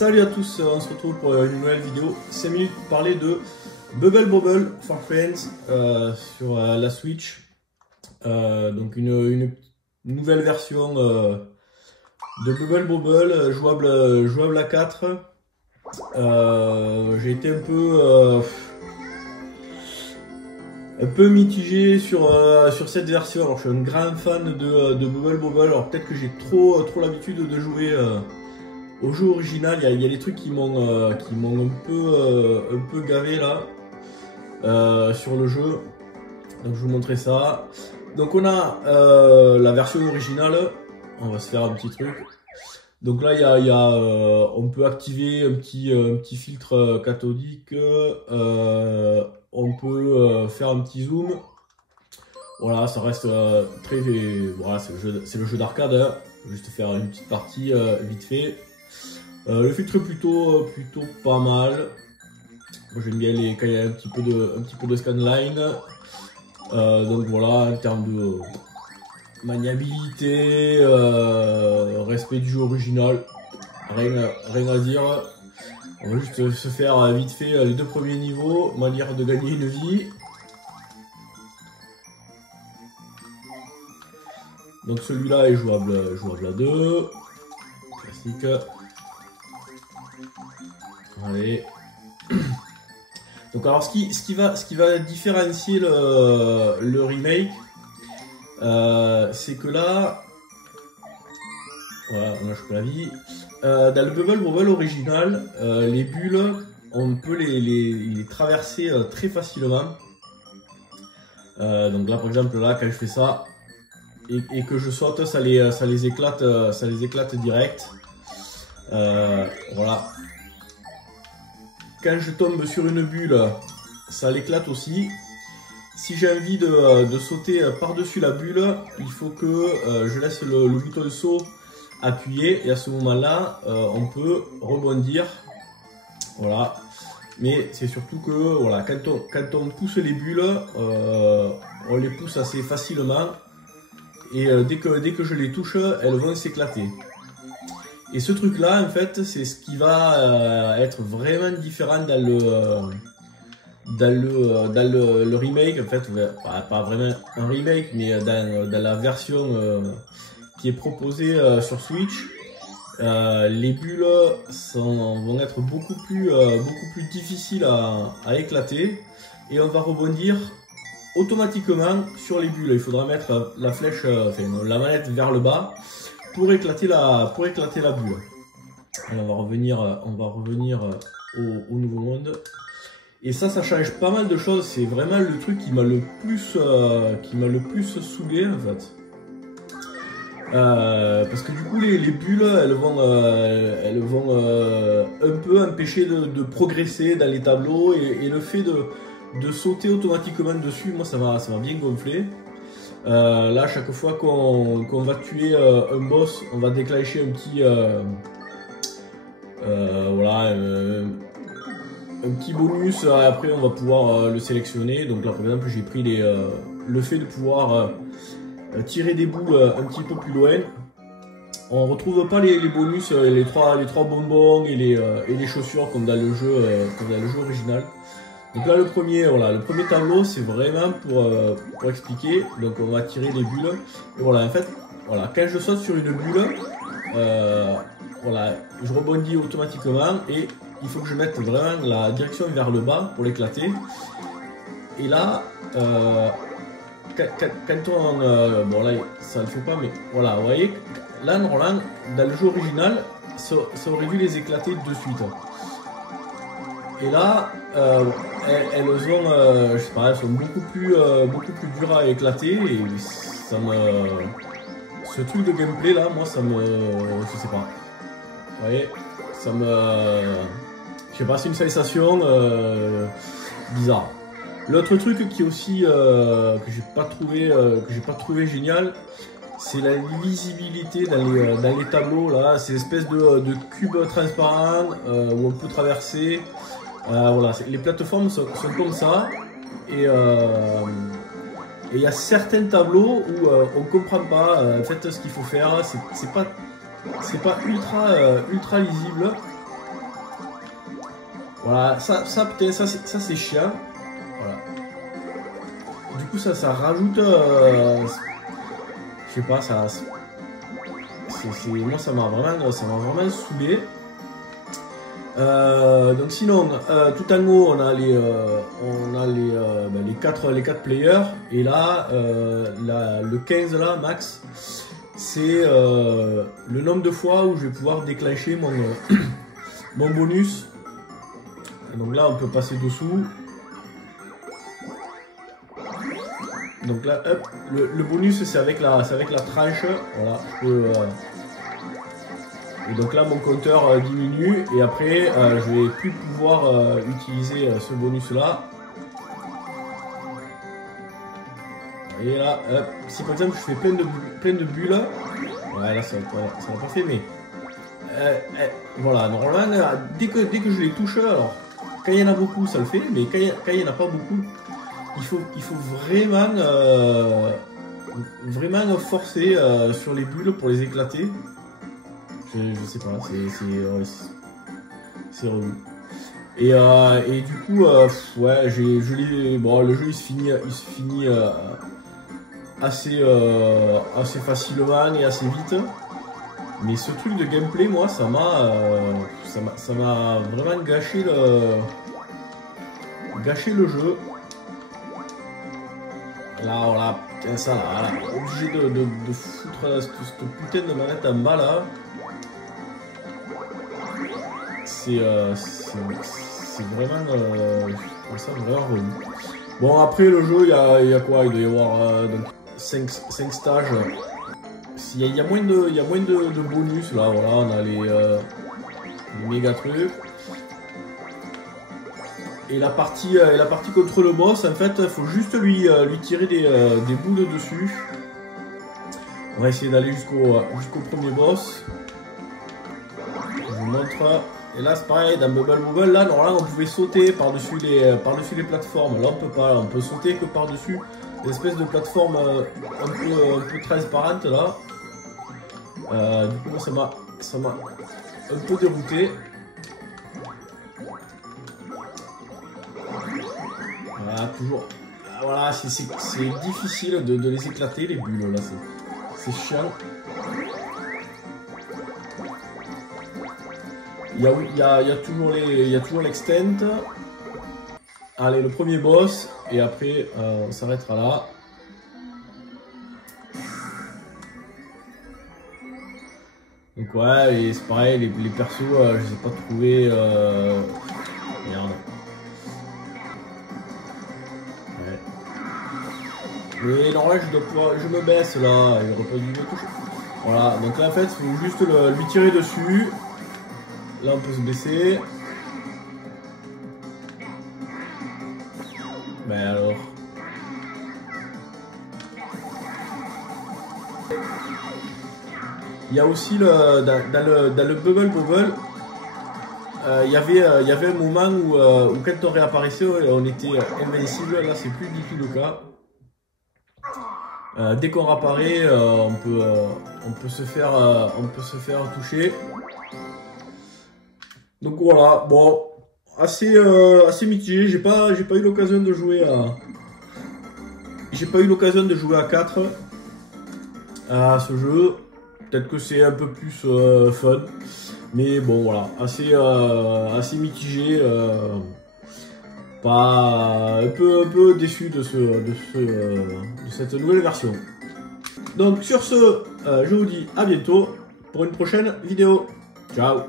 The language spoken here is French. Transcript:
Salut à tous, on se retrouve pour une nouvelle vidéo. 5 minutes pour parler de Bubble Bobble for Friends sur la Switch. Donc une nouvelle version de Bubble Bobble jouable à 4. J'ai été un peu mitigé sur cette version. Alors je suis un grand fan de Bubble Bobble. Alors peut-être que j'ai trop l'habitude de jouer au jeu original. Il y a des trucs qui m'ont un peu gavé là sur le jeu. Donc je vous montrer ça. Donc on a la version originale. On va se faire un petit truc. Donc là on peut activer un petit filtre cathodique. On peut faire un petit zoom. Voilà, ça reste très... Voilà, c'est le jeu d'arcade. Hein. Juste faire une petite partie vite fait. Le filtre est plutôt pas mal. Moi j'aime bien quand il y a un petit peu de scanline. Donc voilà, en termes de maniabilité, respect du jeu original, rien à dire. On va juste se faire vite fait les deux premiers niveaux, manière de gagner une vie. Donc celui-là est jouable à 2. Classique. Allez. Donc alors ce qui va différencier le remake, c'est que là, voilà, on a chopé la vie. Dans le Bubble Bobble original, les bulles, on peut les traverser très facilement. Donc là par exemple là quand je fais ça et que je saute, ça les éclate direct. Voilà. Quand je tombe sur une bulle, ça l'éclate aussi. Si j'ai envie de sauter par-dessus la bulle, il faut que je laisse le bouton saut appuyé. Et à ce moment-là, on peut rebondir. Voilà. Mais c'est surtout que voilà, quand on pousse les bulles, on les pousse assez facilement. Et dès que je les touche, elles vont s'éclater. Et ce truc là en fait c'est ce qui va être vraiment différent dans le remake en fait, pas vraiment un remake mais dans la version qui est proposée sur Switch. Les bulles vont être beaucoup plus difficiles à éclater et on va rebondir automatiquement sur les bulles. Il faudra mettre la flèche, la manette vers le bas pour éclater la bulle. Alors on va revenir au nouveau monde. Et ça change pas mal de choses. C'est vraiment le truc qui m'a le plus saoulé en fait. Parce que du coup les bulles elles vont un peu empêcher de progresser dans les tableaux et le fait de sauter automatiquement dessus, moi ça m'a bien gonflé. Là, chaque fois qu'on va tuer un boss, on va déclencher un petit voilà, un petit bonus. Après, on va pouvoir le sélectionner. Donc là, par exemple, j'ai pris le fait de pouvoir tirer des bouts un petit peu plus loin. On retrouve pas les bonus, les trois bonbons et les chaussures comme dans le jeu original. Donc là le premier tableau c'est vraiment pour expliquer. Donc on va tirer les bulles et voilà, en fait voilà, quand je saute sur une bulle, voilà, je rebondis automatiquement et il faut que je mette vraiment la direction vers le bas pour l'éclater. Et là quand on bon là ça le fait pas, mais voilà, vous voyez là normalement dans le jeu original ça aurait dû les éclater de suite. Et là, elles sont beaucoup plus dures à éclater et ce truc de gameplay là, moi je sais pas. Vous voyez, je sais pas, c'est une sensation bizarre. L'autre truc qui est aussi que j'ai pas trouvé génial, c'est la lisibilité dans les tableaux là, ces espèces de cubes transparents où on peut traverser. Voilà, les plateformes sont comme ça et il y a certains tableaux où on comprend pas en fait ce qu'il faut faire. C'est pas ultra lisible. Voilà, putain, ça c'est chiant. Voilà. Du coup, ça rajoute... je sais pas, ça... moi, ça m'a vraiment saoulé. Donc sinon, tout en haut, on a les 4 players. Et là, le 15 là, max, c'est le nombre de fois où je vais pouvoir déclencher mon bonus. Donc là, on peut passer dessous. Donc là, hop, le bonus, c'est avec la tranche. Voilà, je peux... Et donc là, mon compteur diminue. Et après, je vais plus pouvoir utiliser ce bonus-là. Et là, hop, si par exemple, je fais plein de bulles. Ouais, là, ça n'a pas fait, mais... voilà, normalement, dès que je les touche, alors... Quand il y en a beaucoup, ça le fait, mais quand il n'y en a pas beaucoup, il faut vraiment forcer sur les bulles pour les éclater. Je sais pas, c'est relou. Et du coup, ouais, bon, le jeu il se finit assez facilement et assez vite. Mais ce truc de gameplay, moi, ça m'a vraiment gâché le jeu. Là, voilà, putain, ça, là, obligé de foutre cette putain de manette en bas, là. C'est vraiment, ça vraiment relou. Bon, après, le jeu, il y a quoi? Il doit y avoir donc 5 stages. Il y a moins de bonus là, voilà, on a les méga trucs. Et la partie contre le boss, en fait, il faut juste lui tirer des boules dessus. On va essayer d'aller jusqu'au premier boss. Je vous montre. Et là c'est pareil, dans Bubble Bobble, là normalement on pouvait sauter par-dessus les plateformes. Là on peut pas, on peut sauter que par-dessus l'espèce de plateforme un peu transparente là. Du coup ça m'a un peu dérouté. Voilà, toujours. Voilà, c'est difficile de les éclater les bulles là, c'est chiant. Il y a toujours l'extent. Allez, le premier boss et après on s'arrêtera là. Donc ouais, et c'est pareil, les persos, je les ai pas trouvés... Merde. Ouais. Mais non, là, je me baisse, là, il aurait pas dû me toucher. Voilà, donc là, en fait, il faut juste lui tirer dessus. Là, on peut se baisser. Ben alors... Il y a aussi dans le Bubble Bobble, il y avait un moment où quand on réapparaissait, on était invincible. Là, c'est plus du tout le cas. Dès qu'on réapparaît, on peut se faire toucher. Donc voilà, bon, assez mitigé. J'ai pas eu l'occasion de jouer à. J'ai pas eu l'occasion de jouer à 4 à ce jeu. Peut-être que c'est un peu plus fun, mais bon voilà, assez mitigé, pas un peu déçu de cette nouvelle version. Donc sur ce, je vous dis à bientôt pour une prochaine vidéo. Ciao.